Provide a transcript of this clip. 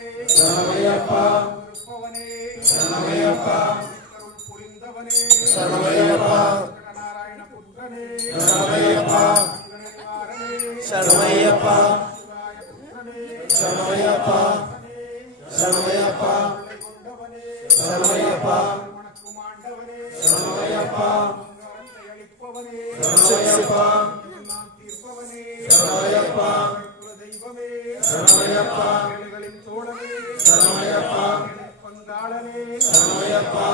சரணமையப்பா சரணமையப்பா சரணமையப்பா நாராயண புத்திரனே சரணமையப்பா சரணமையப்பா சரணமையப்பா சரணமையப்பா சரணமையப்பா சரணமையப்பா சரணமையப்பா சரணமையப்பா சரணமையப்பா சரணமையப்பா சரணமையப்பா